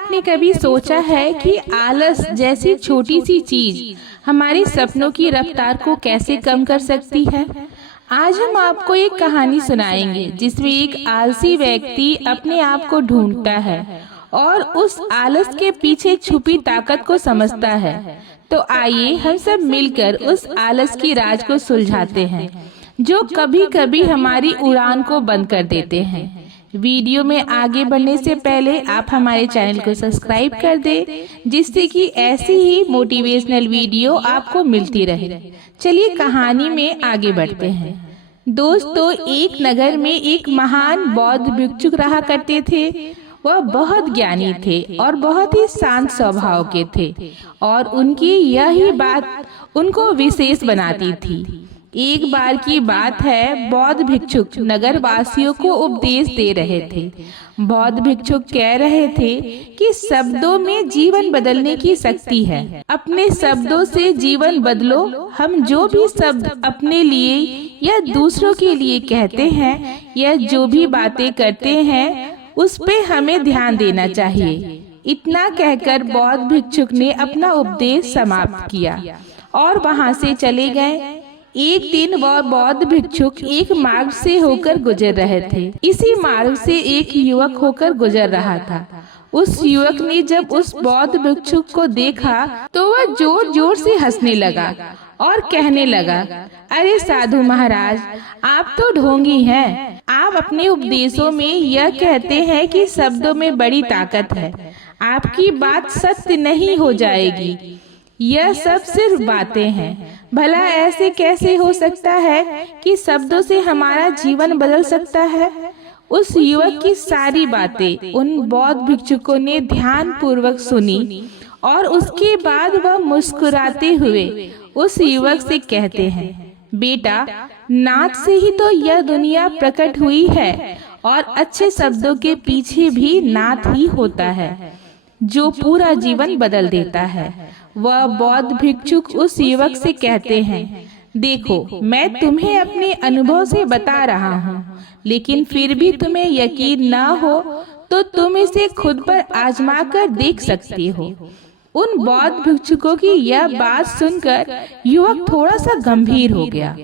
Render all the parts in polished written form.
आपने कभी सोचा है कि आलस जैसी छोटी सी चीज हमारे सपनों की रफ्तार को कैसे कम कर सकती है? आज हम आपको एक कहानी सुनाएंगे जिसमें एक आलसी व्यक्ति अपने आप को ढूंढता है और उस आलस के पीछे छुपी ताकत को समझता है। तो आइए हम सब मिलकर उस आलस की राज को सुलझाते हैं जो कभी कभी हमारी उड़ान को बंद कर देते हैं। वीडियो में आगे बढ़ने से पहले आप हमारे चैनल को सब्सक्राइब कर दें जिससे कि ऐसी ही मोटिवेशनल वीडियो आपको मिलती रहे। चलिए कहानी में आगे बढ़ते हैं। दोस्तों, एक नगर में एक महान बौद्ध भिक्षुक रहा करते थे। वह बहुत ज्ञानी थे और बहुत ही शांत स्वभाव के थे और उनकी यही बात उनको विशेष बनाती थी। एक बार की बात है, बौद्ध भिक्षुक नगर वासियों को उपदेश दे रहे थे। बौद्ध भिक्षुक कह रहे थे कि शब्दों में जीवन बदलने की शक्ति है। अपने शब्दों से जीवन बदलो। हम जो भी शब्द अपने लिए या दूसरों के लिए कहते हैं या जो भी बातें करते हैं उस पे हमें ध्यान देना चाहिए। इतना कहकर बौद्ध भिक्षुक ने अपना उपदेश समाप्त किया और वहाँ से चले गए। एक दिन वह बौद्ध भिक्षुक एक मार्ग से होकर गुजर रहे थे। इसी मार्ग से एक युवक होकर गुजर रहा था। उस युवक ने जब उस बौद्ध भिक्षुक को देखा तो वह जोर जोर से हंसने लगा और कहने लगा, अरे साधु महाराज, आप तो ढोंगी हैं। आप अपने उपदेशों में यह कहते हैं कि शब्दों में बड़ी ताकत है। आपकी बात सत्य नहीं हो जाएगी। यह सब सिर्फ बातें हैं। भला ऐसे कैसे हो सकता है कि शब्दों से हमारा जीवन बदल सकता है? उस युवक की सारी बातें उन बौद्ध भिक्षुकों ने ध्यान पूर्वक सुनी और उसके बाद वह मुस्कुराते हुए उस युवक से कहते हैं, बेटा, नाच से ही तो यह दुनिया प्रकट हुई है और अच्छे शब्दों के पीछे भी नाच ही होता है जो पूरा जीवन बदल देता है। वह बौद्ध भिक्षुक उस युवक से कहते हैं, देखो, मैं तुम्हें अपने अनुभव से बता रहा हूँ, लेकिन फिर भी तुम्हें यकीन न हो तो तुम इसे खुद पर आजमा कर देख सकती हो। उन बौद्ध भिक्षुकों की यह बात सुनकर युवक थोड़ा सा गंभीर हो गया।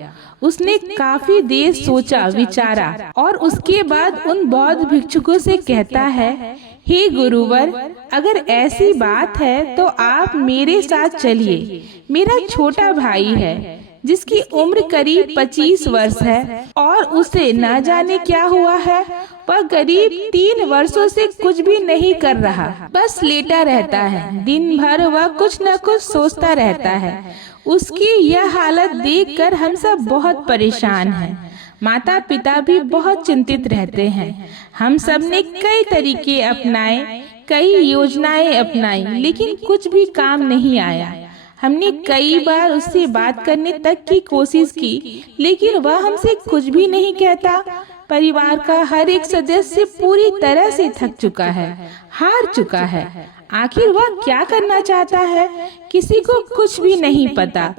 उसने काफी देर सोचा विचारा और उसके बाद उन बौद्ध भिक्षुकों से कहता है, हे गुरुवर, अगर ऐसी बात है तो आप मेरे साथ चलिए। मेरा छोटा भाई है जिसकी उम्र करीब 25 वर्ष है और उसे न जाने क्या हुआ है। वह करीब 3 वर्षों से कुछ भी नहीं कर रहा, बस लेटा रहता है। दिन भर वह कुछ न कुछ सोचता रहता है। उसकी यह हालत देखकर हम सब बहुत परेशान हैं। माता पिता भी बहुत चिंतित रहते हैं। हम सब ने कई तरीके अपनाए, कई योजनाएं अपनाई, लेकिन कुछ भी काम नहीं आया। हमने कई बार उससे बात करने तक की कोशिश की, लेकिन वह हमसे कुछ भी नहीं कहता। परिवार का हर एक सदस्य पूरी तरह से थक चुका है, हार चुका है। आखिर वह क्या करना चाहता है, किसी को कुछ भी नहीं पता।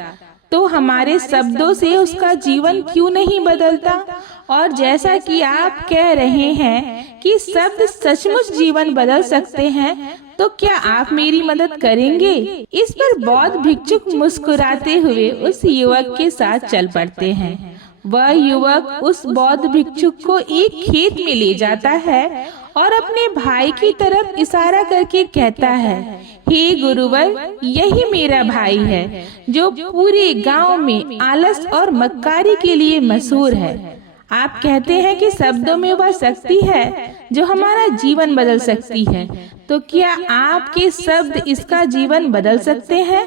तो हमारे शब्दों से उसका जीवन क्यों नहीं बदलता? और जैसा कि आप कह रहे हैं कि शब्द सचमुच जीवन बदल सकते हैं, तो क्या आप मेरी मदद करेंगे? इस पर बौद्ध भिक्षुक मुस्कुराते हुए उस युवक के साथ चल पड़ते हैं। वह युवक उस बौद्ध भिक्षुक को एक खेत में ले जाता है और अपने भाई की तरफ इशारा करके कहता है, हे गुरुवर, यही मेरा भाई है जो पूरे गांव में आलस और मक्कारी के लिए मशहूर है। आप कहते हैं कि शब्दों में वह शक्ति है जो हमारा जीवन बदल सकती है, तो क्या आपके शब्द इसका जीवन बदल सकते हैं?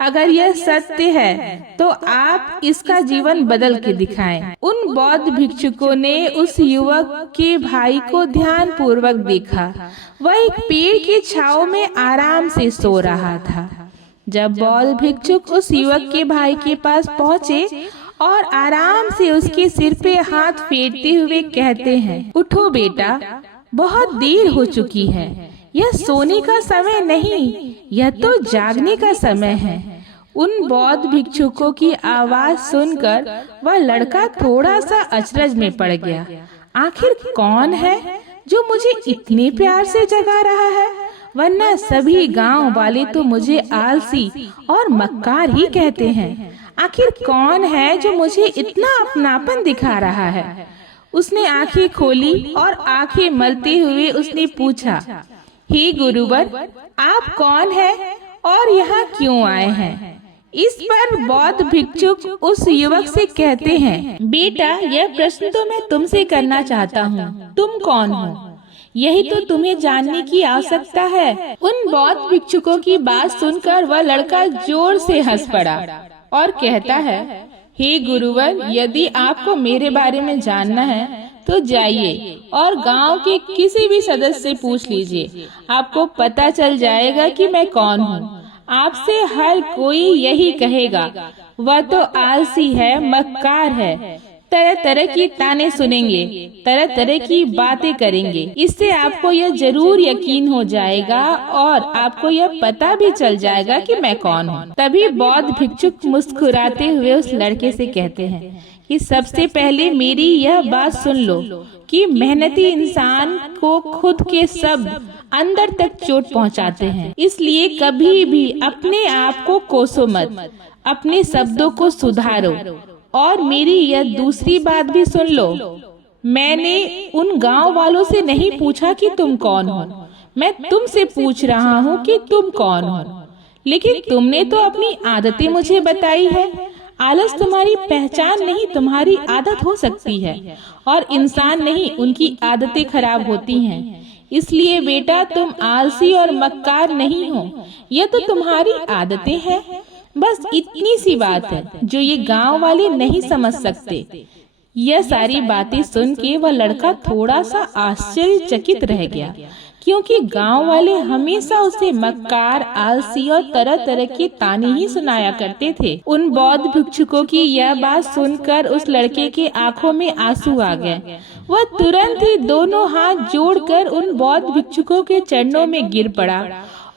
अगर यह सत्य है तो आप इसका जीवन बदल के दिखाएं। उन बौद्ध भिक्षुकों ने उस युवक के भाई को ध्यान पूर्वक देखा। वह एक पेड़ की छांव में आराम से सो रहा था। जब बौद्ध भिक्षुक उस युवक के भाई के पास पहुँचे और आराम से उसके सिर पे हाथ फेरते हुए कहते हैं, उठो बेटा, बहुत देर हो चुकी है। यह सोने का समय नहीं, यह तो जागने का समय है। उन बौद्ध भिक्षुकों की आवाज सुनकर वह लड़का थोड़ा सा अचरज में पड़ गया। आखिर कौन है जो मुझे इतने प्यार से जगा रहा है? वरना सभी गांव वाले तो मुझे आलसी और मक्कार ही कहते हैं। आखिर कौन है जो मुझे इतना अपनापन दिखा रहा है? उसने आंखें खोली और आंखें मलते हुए उसने पूछा, हे गुरुवर, आप कौन हैं और यहाँ क्यों आए हैं? इस पर बौद्ध भिक्षुक उस युवक से कहते हैं, बेटा, यह प्रश्न तो मैं तुमसे करना चाहता हूँ। तुम कौन हो? यही तो तुम्हें जानने की आवश्यकता है। उन बौद्ध भिक्षुकों की बात सुनकर वह लड़का जोर से हंस पड़ा और कहता है, हे गुरुवर, यदि आपको मेरे बारे में जानना है तो जाइए और गांव के किसी भी सदस्य से पूछ लीजिए। आपको पता चल जाएगा कि मैं कौन हूँ। आपसे हर कोई यही कहेगा, वह तो आलसी है, मक्कार है, तरह तरह की ताने सुनेंगे, तरह तरह की बातें करेंगे। इससे आपको यह जरूर यकीन हो जाएगा और आपको यह पता भी चल जाएगा कि मैं कौन हूँ। तभी बौद्ध भिक्षुक मुस्कुराते हुए उस लड़के से कहते हैं कि सबसे पहले मेरी यह बात सुन लो कि मेहनती इंसान को खुद के शब्द अंदर तक चोट पहुंचाते हैं। इसलिए कभी भी अपने आप को कोसो मत, अपने शब्दों को सुधारो। और मेरी यह दूसरी बात भी सुन लो, मैंने उन गांव वालों से नहीं पूछा कि तुम कौन हो, मैं तुमसे पूछ रहा हूँ कि तुम कौन हो। लेकिन तुमने तो अपनी आदतें मुझे बताई है। आलस तुम्हारी पहचान नहीं, तुम्हारी आदत हो सकती है, और इंसान नहीं, उनकी आदतें खराब होती हैं। इसलिए बेटा, तुम आलसी और मक्कार नहीं हो, यह तो तुम्हारी आदतें हैं। बस इतनी सी बात है जो ये गांव वाले नहीं समझ सकते। यह सारी बातें सुन के वह लड़का थोड़ा सा आश्चर्यचकित रह गया, क्योंकि गांव वाले हमेशा उसे मक्कार, आलसी और तरह तरह के ताने ही सुनाया करते थे। उन बौद्ध भिक्षुकों की यह बात सुनकर उस लड़के के आंखों में आंसू आ गए। वह तुरंत ही दोनों हाथ जोड़कर उन बौद्ध भिक्षुकों के चरणों में गिर पड़ा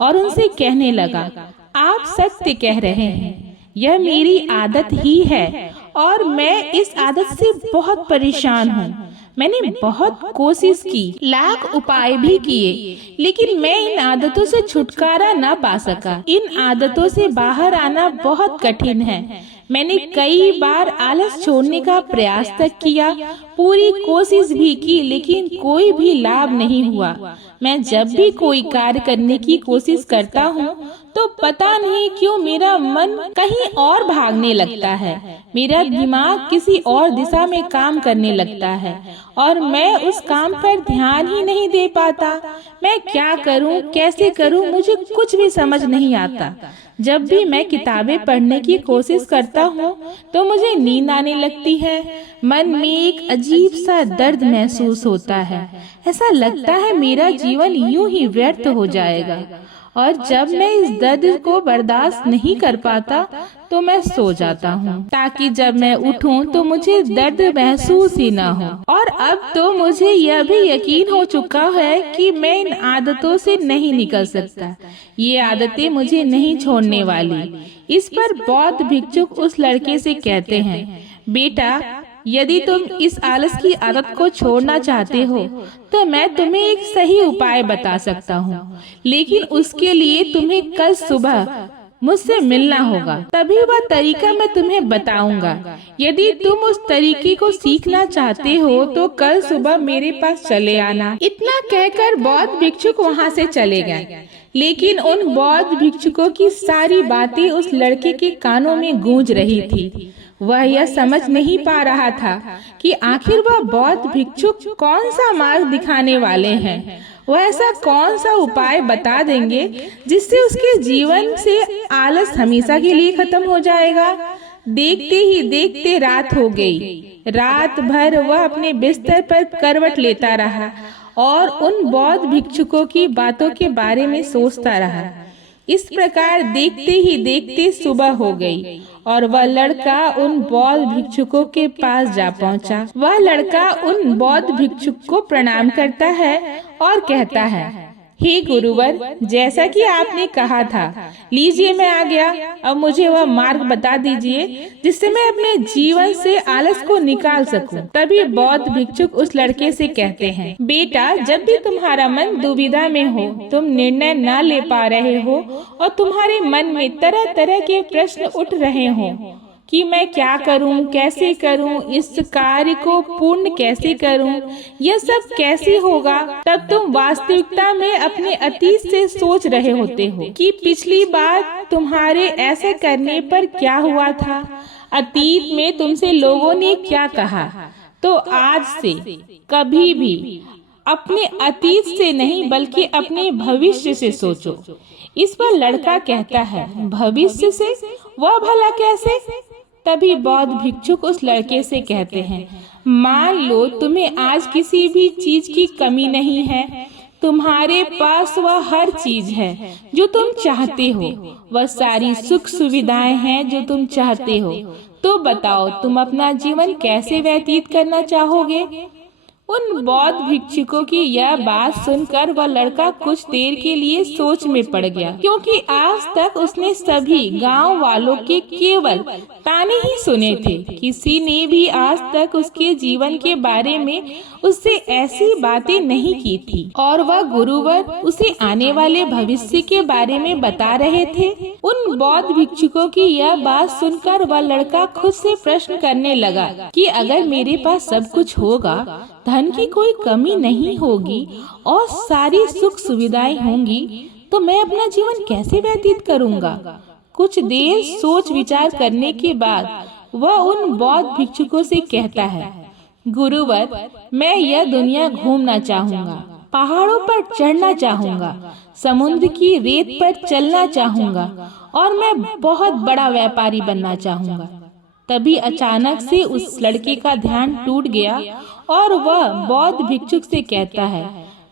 और उनसे कहने लगा, आप सत्य कह रहे हैं, यह मेरी आदत ही है और मैं इस आदत से बहुत परेशान हूँ। मैंने बहुत कोशिश की, लाख उपाय भी किए, लेकिन मैं इन आदतों से छुटकारा न पा सका। इन आदतों से बाहर आना बहुत कठिन है। मैंने कई बार आलस छोड़ने का प्रयास तक किया, पूरी कोशिश भी की, लेकिन कोई भी लाभ नहीं हुआ। मैं जब भी कोई कार्य करने की कोशिश करता हूँ तो पता नहीं क्यों मेरा मन कहीं और भागने लगता है। मेरा दिमाग किसी और दिशा में काम करने लगता है और मैं उस काम पर ध्यान ही नहीं दे पाता। मैं क्या करूँ, कैसे करूँ, मुझे कुछ भी समझ नहीं आता। जब भी मैं किताबें पढ़ने की कोशिश करता हूँ तो मुझे नींद आने लगती है। मन में एक अजीब सा दर्द महसूस होता है। ऐसा लगता है मेरा जीवन यूं ही व्यर्थ हो जाएगा। और जब मैं इस दर्द को बर्दाश्त नहीं कर पाता तो मैं सो जाता हूँ, ताकि जब मैं उठूं तो मुझे दर्द महसूस ही ना हो। और अब तो मुझे यह भी यकीन हो चुका है कि मैं इन आदतों से नहीं निकल सकता। ये आदतें मुझे नहीं छोड़ने वाली। इस पर बौद्ध भिक्षुक उस लड़के से कहते हैं, बेटा, यदि तुम इस आलस की आदत को छोड़ना चाहते हो तो मैं तुम्हें एक सही उपाय बता सकता हूँ, लेकिन उसके लिए तुम्हें कल सुबह मुझसे मिलना होगा, तभी वह तरीका मैं तुम्हें बताऊंगा। यदि तुम उस तरीके को सीखना चाहते हो तो कल सुबह मेरे पास चले आना। इतना कहकर बौद्ध भिक्षुक वहाँ से चले गए। लेकिन उन बौद्ध भिक्षुकों की सारी बातें उस लड़के के कानों में गूंज रही थी। वह यह समझ नहीं पा रहा था कि आखिर वह बौद्ध भिक्षुक कौन सा मार्ग दिखाने वाले हैं। वह ऐसा कौन सा उपाय बता देंगे जिससे उसके जीवन से आलस हमेशा के लिए खत्म हो जाएगा। देखते ही देखते रात हो गई। रात भर वह अपने बिस्तर पर करवट लेता रहा और उन बौद्ध भिक्षुकों की बातों के बारे में सोचता रहा। इस प्रकार देखते ही देखते सुबह हो गई और वह लड़का उन बौद्ध भिक्षुकों के पास जा पहुंचा। वह लड़का उन बौद्ध भिक्षुक को प्रणाम करता है और कहता है, हे गुरुवर, जैसा कि आपने कहा था, लीजिए मैं आ गया। अब मुझे वह मार्ग बता दीजिए जिससे मैं अपने जीवन से आलस को निकाल सकूं। तभी बौद्ध भिक्षुक उस लड़के से कहते हैं, बेटा, जब भी तुम्हारा मन दुविधा में हो, तुम निर्णय न ले पा रहे हो और तुम्हारे मन में तरह तरह के प्रश्न उठ रहे हो कि मैं क्या करूं, कैसे करूं, इस कार्य को पूर्ण कैसे करूं, यह सब कैसे होगा, तब तुम वास्तविकता में अपने अतीत से सोच रहे होते हो कि पिछली बार तुम्हारे ऐसा करने पर क्या हुआ था, अतीत में तुमसे लोगों ने क्या कहा। तो आज से कभी भी अपने अतीत से नहीं बल्कि अपने भविष्य से सोचो। इस पर लड़का कहता है, भविष्य से? वह भला कैसे? तभी बौद्ध भिक्षुक उस लड़के से कहते हैं, मान लो तुम्हें आज किसी भी चीज की कमी नहीं है, तुम्हारे पास वह हर चीज है जो तुम चाहते हो, वह सारी सुख सुविधाएं हैं जो तुम चाहते हो। तो बताओ, तुम अपना जीवन कैसे व्यतीत करना चाहोगे? उन बौद्ध भिक्षुकों की यह बात सुनकर वह लड़का कुछ देर के लिए सोच में पड़ गया, क्योंकि आज तक उसने सभी गांव वालों के केवल ताने ही सुने थे। किसी ने भी आज तक उसके जीवन के बारे में उससे ऐसी बातें नहीं की थी और वह गुरुवर उसे आने वाले भविष्य के बारे में बता रहे थे। उन बौद्ध भिक्षुकों की यह बात सुनकर वह लड़का खुद से प्रश्न करने लगा कि अगर मेरे पास सब कुछ होगा, धन की कोई कमी नहीं होगी और सारी सुख सुविधाएं होंगी, तो मैं अपना जीवन कैसे व्यतीत करूंगा? कुछ देर सोच विचार करने के बाद वह उन बौद्ध भिक्षुकों से कहता है, गुरुवर, मैं यह दुनिया घूमना चाहूंगा, पहाड़ों पर चढ़ना चाहूंगा, समुद्र की रेत पर चलना चाहूंगा और मैं बहुत बड़ा व्यापारी बनना चाहूंगा। तभी अचानक से उस लड़के का ध्यान टूट गया और वह बौद्ध भिक्षुक से कहता है,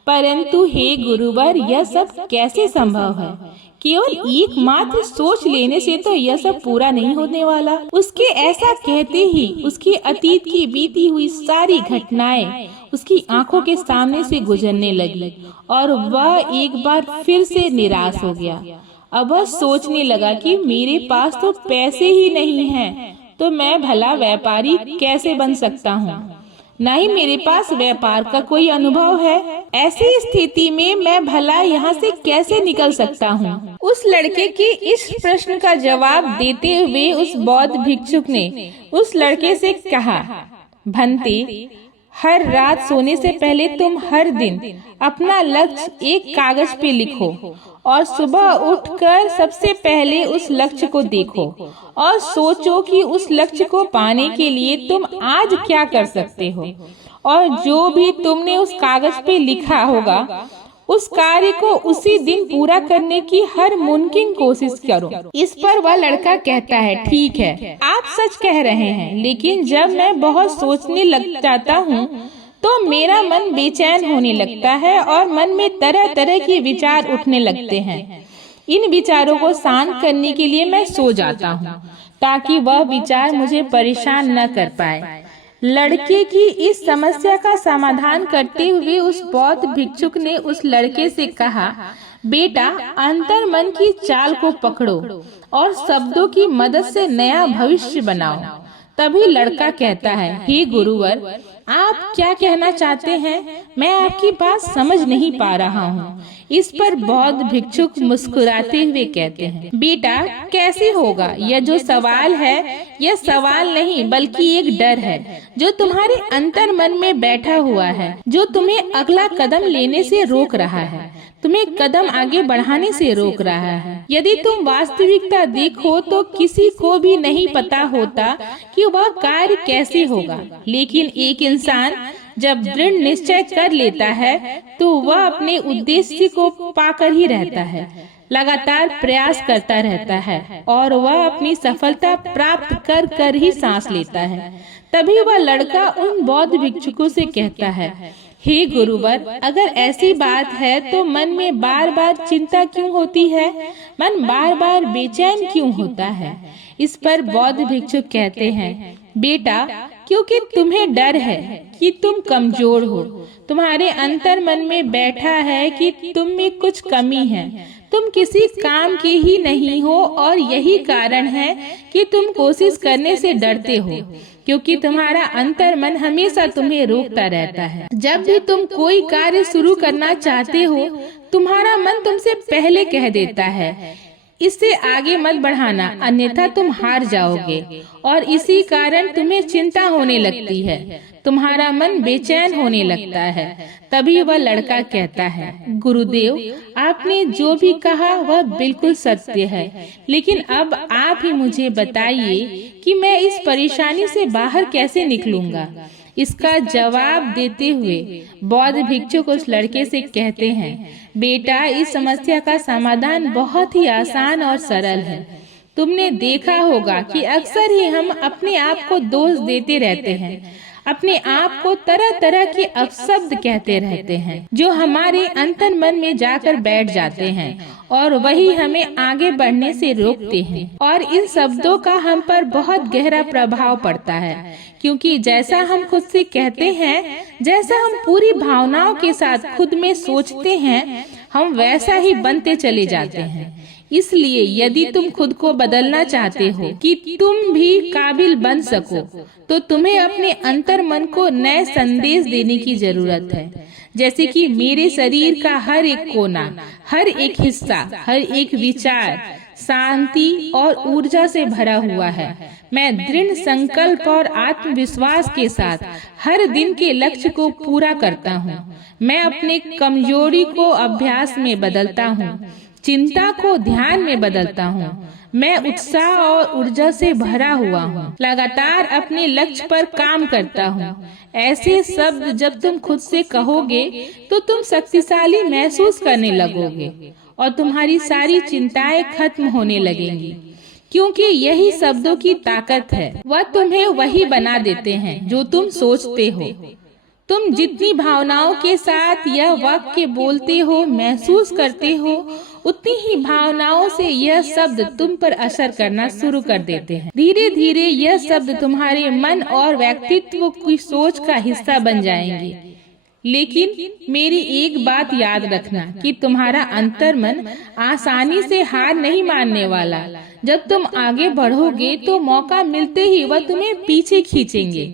परंतु हे गुरुवर, यह सब कैसे संभव है? केवल एक मात्र सोच लेने से तो यह सब पूरा नहीं होने वाला। उसके ऐसा कहते ही उसके अतीत की बीती हुई सारी घटनाएं उसकी आंखों के सामने से गुजरने लगी और वह एक बार फिर से निराश हो गया। अब वह सोचने लगा कि मेरे पास तो पैसे ही नहीं हैं, तो मैं भला व्यापारी कैसे बन सकता हूँ? न ही मेरे पास व्यापार का कोई अनुभव है। ऐसी स्थिति में मैं भला यहाँ से कैसे निकल सकता हूँ? उस लड़के के इस प्रश्न का जवाब देते हुए उस बौद्ध भिक्षुक ने उस लड़के से कहा, भंते, हर रात सोने से पहले तुम हर दिन अपना लक्ष्य एक कागज पे लिखो और सुबह उठकर सबसे पहले उस लक्ष्य को देखो और सोचो कि उस लक्ष्य को पाने के लिए तुम आज क्या कर सकते हो, और जो भी तुमने उस कागज पे लिखा होगा उस कार्य को उसी दिन पूरा करने की हर मुमकिन कोशिश करो। इस पर वह लड़का कहता है, ठीक है, आप सच कह रहे हैं, लेकिन जब मैं बहुत सोचने लग जाता हूँ तो मेरा मन बेचैन होने लगता है और मन में तरह तरह के विचार उठने लगते हैं। इन विचारों को शांत करने के लिए मैं सो जाता हूँ ताकि वह विचार मुझे परेशान न कर पाए। लड़के की इस समस्या का समाधान करते हुए उस बौद्ध भिक्षुक ने उस लड़के से कहा, बेटा, अंतर मन की चाल को पकड़ो और शब्दों की मदद से नया भविष्य बनाओ। तभी लड़का कहता है, हे गुरुवर, आप क्या कहना चाहते हैं? मैं आपकी बात समझ नहीं पा रहा हूँ। इस पर बौद्ध भिक्षुक मुस्कुराते हुए कहते हैं, बेटा, कैसे होगा? यह जो सवाल है यह सवाल नहीं बल्कि एक डर है जो तुम्हारे अंतर मन में बैठा हुआ है, जो तुम्हें अगला कदम लेने से रोक रहा है, तुम्हें कदम आगे बढ़ाने से रोक रहा है। यदि तुम वास्तविकता देखो तो किसी को भी नहीं पता होता कि वह कार्य कैसे होगा, लेकिन एक इंसान जब दृढ़ निश्चय कर लेता है तो वह अपने उद्देश्य को पाकर ही रहता है, लगातार प्रयास करता रहता है और वह अपनी सफलता प्राप्त कर कर ही सांस लेता है। तभी वह लड़का उन बौद्ध भिक्षुकों से कहता है, हे गुरुवर, अगर ऐसी बात है तो मन में बार बार चिंता क्यों होती है? मन बार बार बेचैन क्यों होता है? इस पर बौद्ध भिक्षुक कहते हैं, बेटा, क्योंकि तुम्हें डर है कि तुम कमजोर हो। तुम्हारे अंतर मन में बैठा है कि तुम में कुछ कमी है, तुम किसी काम के ही नहीं हो, और यही कारण है कि तुम कोशिश करने से डरते हो, क्योंकि तुम्हारा अंतर मन हमेशा तुम्हें रोकता रहता है। जब भी तुम कोई कार्य शुरू करना चाहते हो, तुम्हारा मन तुमसे पहले कह देता है इससे आगे मत बढ़ाना, अन्यथा तुम हार जाओगे, और इसी कारण तुम्हें चिंता होने लगती है, तुम्हारा मन बेचैन होने लगता है। तभी वह लड़का कहता है, गुरुदेव, आपने जो भी कहा वह बिल्कुल सत्य है, लेकिन अब आप ही मुझे बताइए कि मैं इस परेशानी से बाहर कैसे निकलूंगा। इसका जवाब देते हुए बौद्ध भिक्षुक उस लड़के से कहते हैं, बेटा, इस समस्या का समाधान बहुत ही आसान और सरल है। तुमने देखा होगा कि अक्सर ही हम अपने आप को दोष देते रहते हैं, अपने आप को तरह तरह के अपशब्द कहते रहते हैं, जो हमारे अंतर मन में जाकर बैठ जाते हैं और वही हमें आगे बढ़ने से रोकते हैं। और इन शब्दों का हम पर बहुत गहरा प्रभाव पड़ता है, क्योंकि जैसा हम खुद से कहते हैं, जैसा हम पूरी भावनाओं के साथ खुद में सोचते हैं, हम वैसा ही बनते चले जाते हैं। इसलिए यदि तुम खुद को बदलना चाहते हो कि तुम भी काबिल बन सको, तो तुम्हें अपने अंतर मन को नए संदेश देने की जरूरत है। जैसे कि मेरे शरीर का हर एक कोना, हर एक हिस्सा, हर एक विचार शांति और ऊर्जा से भरा हुआ है। मैं दृढ़ संकल्प और आत्मविश्वास के साथ हर दिन के लक्ष्य को पूरा करता हूँ। मैं अपने कमजोरी को अभ्यास में बदलता हूँ, चिंता को ध्यान में बदलता हूँ। मैं उत्साह और ऊर्जा से भरा हुआ हूँ, लगातार अपने लक्ष्य पर काम करता हूँ। ऐसे शब्द जब तुम खुद से कहोगे तो तुम शक्तिशाली महसूस करने लगोगे और तुम्हारी सारी चिंताएं खत्म होने लगेंगी, क्योंकि यही शब्दों की ताकत है। वह तुम्हें वही बना देते हैं जो तुम सोचते हो। तुम जितनी भावनाओं के साथ यह वाक्य बोलते हो, महसूस करते हो, उतनी ही भावनाओं से यह शब्द तुम पर असर करना शुरू कर देते हैं। धीरे धीरे यह शब्द तुम्हारे मन और व्यक्तित्व की सोच का हिस्सा बन जाएंगे। लेकिन मेरी एक बात याद रखना कि तुम्हारा अंतर मन आसानी से हार नहीं मानने वाला। जब तुम आगे बढ़ोगे तो मौका मिलते ही वह तुम्हें पीछे खींचेंगे।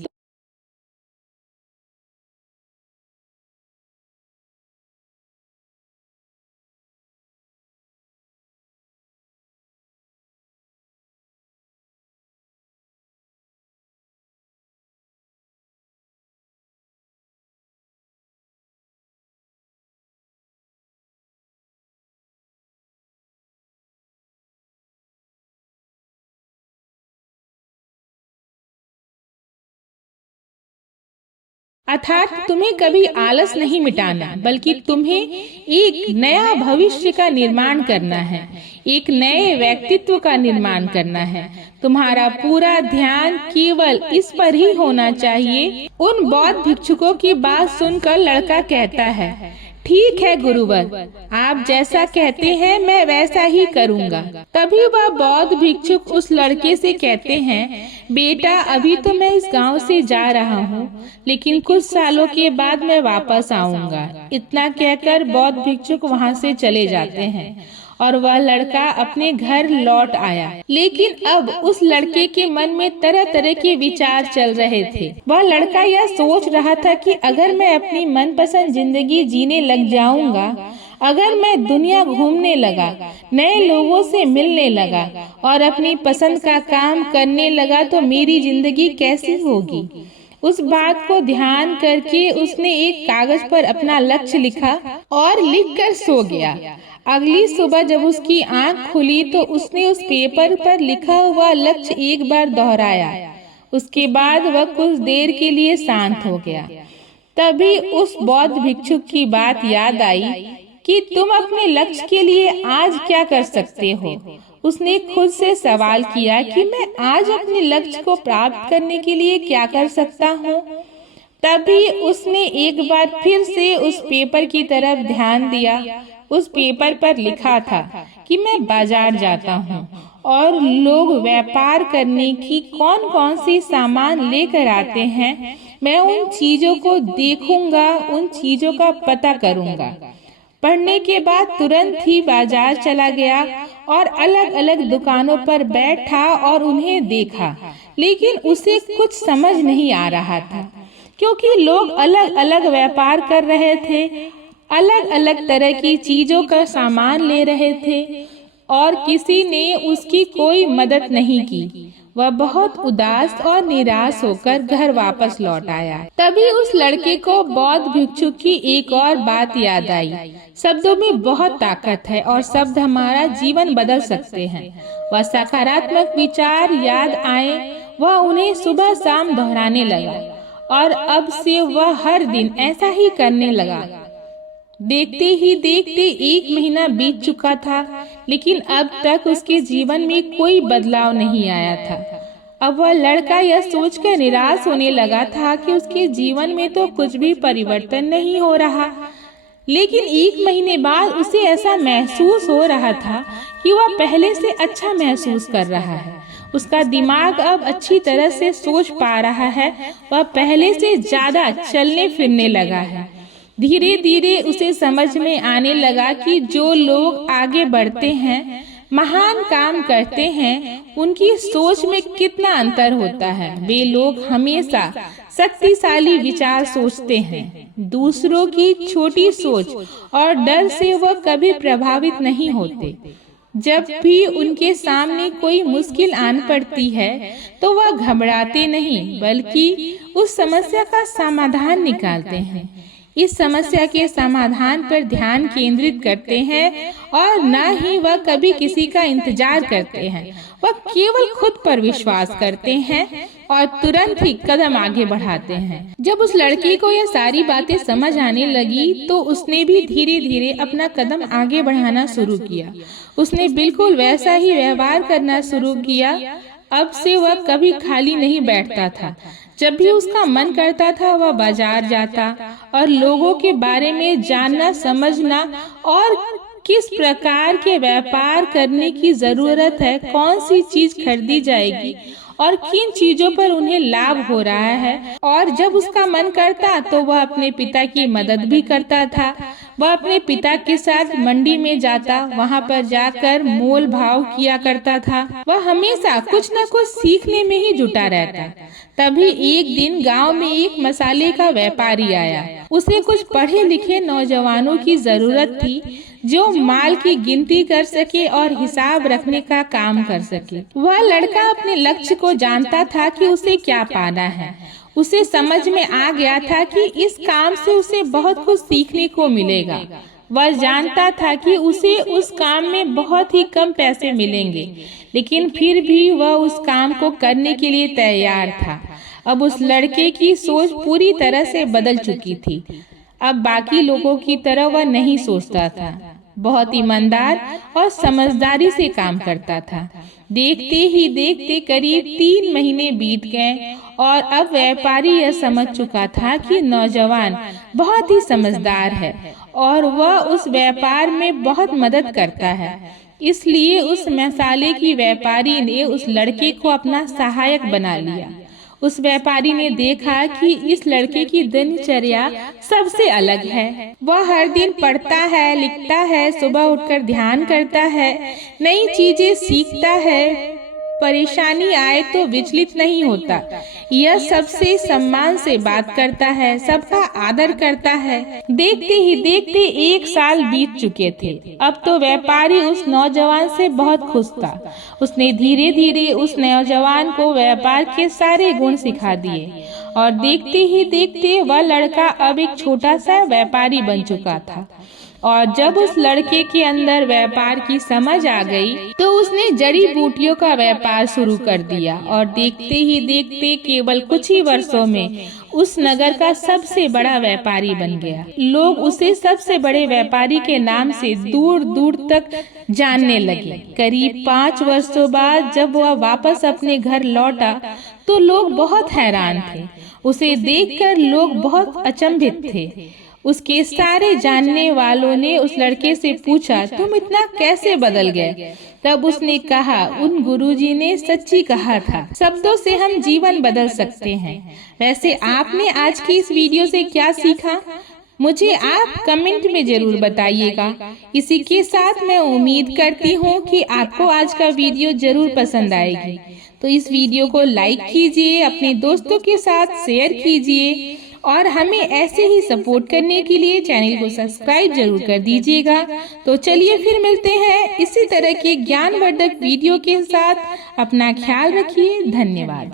अर्थात तुम्हें कभी आलस नहीं मिटाना, बल्कि तुम्हें एक नया भविष्य का निर्माण करना है, एक नए व्यक्तित्व का निर्माण करना है। तुम्हारा पूरा ध्यान केवल इस पर ही होना चाहिए। उन बौद्ध भिक्षुकों की बात सुनकर लड़का कहता है, ठीक है गुरुवर, आप जैसा कहते हैं मैं वैसा ही करूँगा। तभी वह बौद्ध भिक्षुक उस लड़के से कहते हैं, बेटा, अभी तो मैं इस गांव से जा रहा हूँ, लेकिन कुछ सालों के बाद मैं वापस आऊँगा। इतना कहकर बौद्ध भिक्षुक वहाँ से चले जाते हैं और वह लड़का अपने घर लौट आया। लेकिन अब उस लड़के के मन में तरह तरह के विचार चल रहे थे। वह लड़का यह सोच रहा था कि अगर मैं अपनी मनपसंद जिंदगी जीने लग जाऊंगा, अगर मैं दुनिया घूमने लगा, नए लोगों से मिलने लगा और अपनी पसंद का काम करने लगा, तो मेरी जिंदगी कैसी होगी। उस बात को ध्यान करके उसने एक कागज पर अपना लक्ष्य लिखा और लिखकर सो गया। अगली सुबह जब उसकी आंख खुली तो उसने उस पेपर पर लिखा हुआ लक्ष्य एक बार दोहराया। उसके बाद वह कुछ देर के लिए शांत हो गया। तभी उस बौद्ध भिक्षुक की बात याद आई कि तुम अपने लक्ष्य के लिए आज क्या कर सकते हो। उसने खुद से सवाल किया कि मैं आज अपने लक्ष्य को प्राप्त करने के लिए क्या कर सकता हूँ। तभी उसने एक बार फिर से उस पेपर की तरफ ध्यान दिया। उस पेपर पर लिखा था कि मैं बाजार जाता हूँ और लोग व्यापार करने की कौन कौन सी सामान लेकर आते हैं, मैं उन चीजों को देखूंगा, उन चीजों का पता करूंगा। पढ़ने के बाद तुरंत ही बाजार चला गया और अलग अलग दुकानों पर बैठा और उन्हें देखा, लेकिन उसे कुछ समझ नहीं आ रहा था, क्योंकि लोग अलग अलग व्यापार कर रहे थे, अलग अलग तरह की चीजों का सामान ले रहे थे और किसी ने उसकी कोई मदद नहीं की। वह बहुत उदास और निराश होकर घर वापस लौट आया। तभी उस लड़के को बौद्ध भिक्षु की एक और बात याद आई। शब्दों में बहुत ताकत है और शब्द हमारा जीवन बदल सकते हैं। वह सकारात्मक विचार याद आए, वह उन्हें सुबह शाम दोहराने लगा और अब से वह हर दिन ऐसा ही करने लगा। देखते ही देखते 1 महीना बीत चुका था, लेकिन अब तक उसके जीवन में कोई बदलाव नहीं आया था। अब वह लड़का यह सोचकर निराश होने लगा था कि उसके जीवन में तो कुछ भी परिवर्तन नहीं हो रहा। लेकिन 1 महीने बाद उसे ऐसा महसूस हो रहा था कि वह पहले से अच्छा महसूस कर रहा है। उसका दिमाग अब अच्छी तरह से सोच पा रहा है, वह पहले से ज्यादा चलने फिरने लगा है। धीरे धीरे उसे समझ में आने लगा कि जो लोग आगे बढ़ते हैं, महान काम करते हैं, उनकी सोच में कितना अंतर होता है। वे लोग हमेशा शक्तिशाली विचार सोचते हैं। दूसरों की छोटी सोच और डर से वह कभी प्रभावित नहीं होते। जब भी उनके सामने कोई मुश्किल आन पड़ती है तो वह घबराते नहीं, बल्कि उस समस्या का समाधान निकालते हैं। इस समस्या के समाधान पर ध्यान केंद्रित करते हैं और न ही वह कभी किसी का इंतजार करते हैं। वह केवल खुद पर विश्वास करते हैं और तुरंत ही कदम आगे बढ़ाते हैं। जब उस लड़की को यह सारी बातें समझ आने लगी तो उसने भी धीरे धीरे अपना कदम आगे बढ़ाना शुरू किया। उसने बिल्कुल वैसा ही व्यवहार करना शुरू किया। अब से वह कभी खाली नहीं बैठता था। जब भी उसका मन करता था वह बाजार जाता और लोगों के बारे में जानना, समझना और किस प्रकार के व्यापार करने की जरूरत है, कौन सी चीज खरीदी जाएगी और किन चीजों पर उन्हें लाभ हो रहा है। और जब उसका मन करता तो वह अपने पिता की मदद भी करता था। वह अपने पिता के साथ मंडी में जाता, वहां पर जाकर मोल भाव किया करता था। वह हमेशा कुछ न कुछ सीखने में ही जुटा रहता। तभी एक दिन गांव में एक मसाले का व्यापारी आया। उसे कुछ पढ़े लिखे नौजवानों की जरूरत थी जो माल की गिनती कर सके और हिसाब रखने का काम कर सके। वह लड़का अपने लक्ष्य को जानता था कि उसे क्या पाना है। उसे समझ में आ गया था कि इस काम से उसे बहुत कुछ सीखने को मिलेगा। वह जानता था कि उसे उस काम में बहुत ही कम पैसे मिलेंगे, लेकिन फिर भी वह उस काम को करने के लिए तैयार था। अब उस लड़के की सोच पूरी तरह से बदल चुकी थी। अब बाकी लोगों की तरह वह नहीं सोचता था, बहुत ईमानदार और समझदारी से काम करता था। देखते ही देखते करीब 3 महीने बीत गए और अब व्यापारी यह समझ चुका था कि नौजवान बहुत ही समझदार है और वह उस व्यापार में बहुत मदद करता है। इसलिए उस मसाले की व्यापारी ने उस लड़के को अपना सहायक बना लिया। उस व्यापारी ने देखा कि इस लड़के की दिनचर्या सबसे अलग है। वह हर दिन पढ़ता है, लिखता है, सुबह उठकर ध्यान करता है, नई चीजें सीखता है, परेशानी आए तो विचलित नहीं होता। यह सबसे सम्मान से बात करता है, सबका आदर करता है। देखते ही देखते 1 साल बीत चुके थे। अब तो व्यापारी उस नौजवान से बहुत खुश था। उसने धीरे धीरे उस नौजवान को व्यापार के सारे गुण सिखा दिए और देखते ही देखते वह लड़का अब एक छोटा सा व्यापारी बन चुका था। और जब उस लड़के के अंदर व्यापार की समझ आ गई तो उसने जड़ी बूटियों का व्यापार शुरू कर दिया और देखते ही देखते केवल कुछ ही वर्षों में उस नगर का सबसे बड़ा व्यापारी बन गया। लोग उसे सबसे बड़े व्यापारी के नाम से दूर दूर तक जानने लगे। करीब 5 वर्षों बाद जब वह वापस अपने घर लौटा तो लोग बहुत हैरान थे। उसे देखकर लोग बहुत अचंभित थे। उसके सारे जानने वालों ने उस लड़के से पूछा, तुम इतना कैसे बदल गए? तब उसने कहा, उन गुरुजी ने सच्ची कहा था, शब्दों से हम जीवन बदल सकते हैं। वैसे आपने आज की इस वीडियो से क्या सीखा? मुझे आप कमेंट में जरूर बताइएगा। इसी के साथ मैं उम्मीद करती हूँ कि आपको आज का वीडियो जरूर पसंद आएगी। तो इस वीडियो को लाइक कीजिए, अपने दोस्तों के साथ शेयर कीजिए और हमें ऐसे ही सपोर्ट करने के लिए चैनल को सब्सक्राइब जरूर कर दीजिएगा। तो चलिए फिर मिलते हैं इसी तरह के ज्ञानवर्धक वीडियो के साथ। अपना ख्याल रखिए। धन्यवाद।